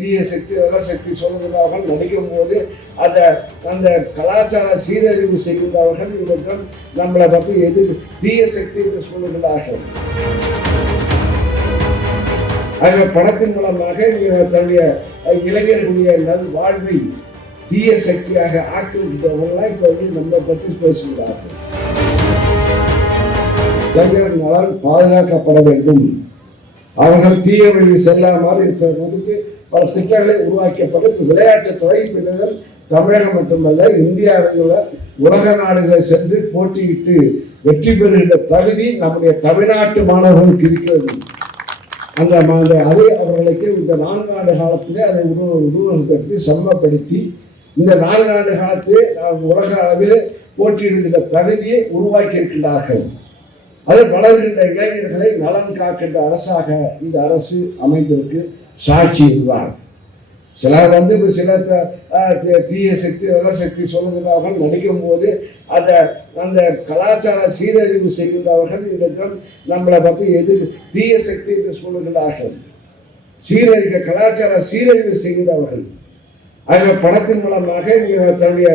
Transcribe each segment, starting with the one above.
தீய சக்தி நல்ல சக்தி சொல்லுகிறவர்கள் நடிக்கும் போது அந்த கலாச்சார சீரழிவு செய்கின்றவர்கள் இவர்கள் நம்மளை பற்றி தீய சக்தி என்று சொல்லுகிறார்கள். ஆக படத்தின் மூலமாக தன்னுடைய இளைஞர்களுடைய நல் வாழ்வை தீய சக்தியாக ஆக்குகின்றவர்களாக இப்ப நம்மை பற்றி பேசுகிறார்கள். இளைஞர் நலன் பாதுகாக்கப்பட வேண்டும், அவர்கள் தீய வழி செல்லாமல் இருக்கிறதுக்கு பல திட்டங்களை உருவாக்கப்பட்டு விளையாட்டுத்துறை பின்னர் தமிழகம் மட்டுமல்ல இந்தியாவில் உள்ள உலக நாடுகளை சென்று போட்டியிட்டு வெற்றி பெறுகின்ற தகுதி நம்முடைய தமிழ்நாட்டு மாணவர்களுக்கு இருக்கிறது. அதை அவர்களுக்கு இந்த 4 ஆண்டு காலத்திலே அதை உருவகப்படுத்தி சமப்படுத்தி இந்த 4 ஆண்டு காலத்திலே உலக அளவில் போட்டியிடுகின்ற தகுதியை உருவாக்கி இருக்கின்றார்கள். அது வளர்கின்ற இளைஞர்களை நலன் காக்கின்ற அரசாக இந்த அரசு அமைந்திருக்கு சாட்சி இதுதான். சிலர் சில தீய சக்தி நல்ல சக்தி சொல்லுகிறவர்கள் நடிக்கும் போது அந்த கலாச்சார சீரழிவு செய்கின்றவர்கள் இந்த நம்மளை பற்றி தீய சக்தி என்று சொல்லுகிறார்கள். கலாச்சார சீரழிவு செய்கின்றவர்கள். ஆக படத்தின் மூலமாக தன்னுடைய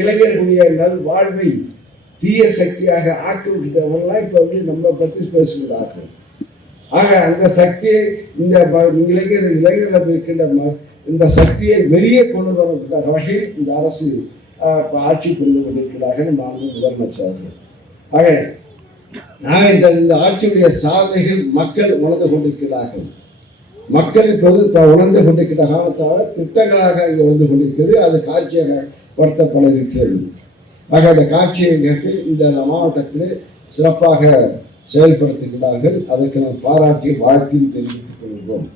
இளைஞர்களுடைய நல் வாழ்வை தீய சக்தியாக ஆக்குகின்றவர்களாக இப்ப நம்மை பற்றி பேசுகிறார்கள். ஆக அந்த சக்தியை இந்த இளைஞர்கள் இருக்கின்ற இந்த சக்தியை வெளியே கொண்டு வருகின்ற வகையில் இந்த அரசு ஆட்சி புரிந்து கொண்டிருக்கிறார்கள் மாண்பு முதலமைச்சர்கள். ஆக இந்த ஆட்சியுடைய சாதனைகள் மக்கள் உணர்ந்து கொண்டிருக்கிறார்கள். மக்கள் இப்போது உணர்ந்து கொண்டிருக்கிற காலத்தால் திட்டங்களாக இங்கே வந்து கொண்டிருக்கிறது, அது காட்சியாக படுத்தப்பட இருக்கிறது. ஆக அந்த காட்சியை நேரத்தில் இந்த மாவட்டத்தில் சிறப்பாக செயல்படுத்துகிறார்கள். அதற்கு நாம் பாராட்டி வாழ்த்தையும் தெரிவித்துக் கொள்கிறோம்.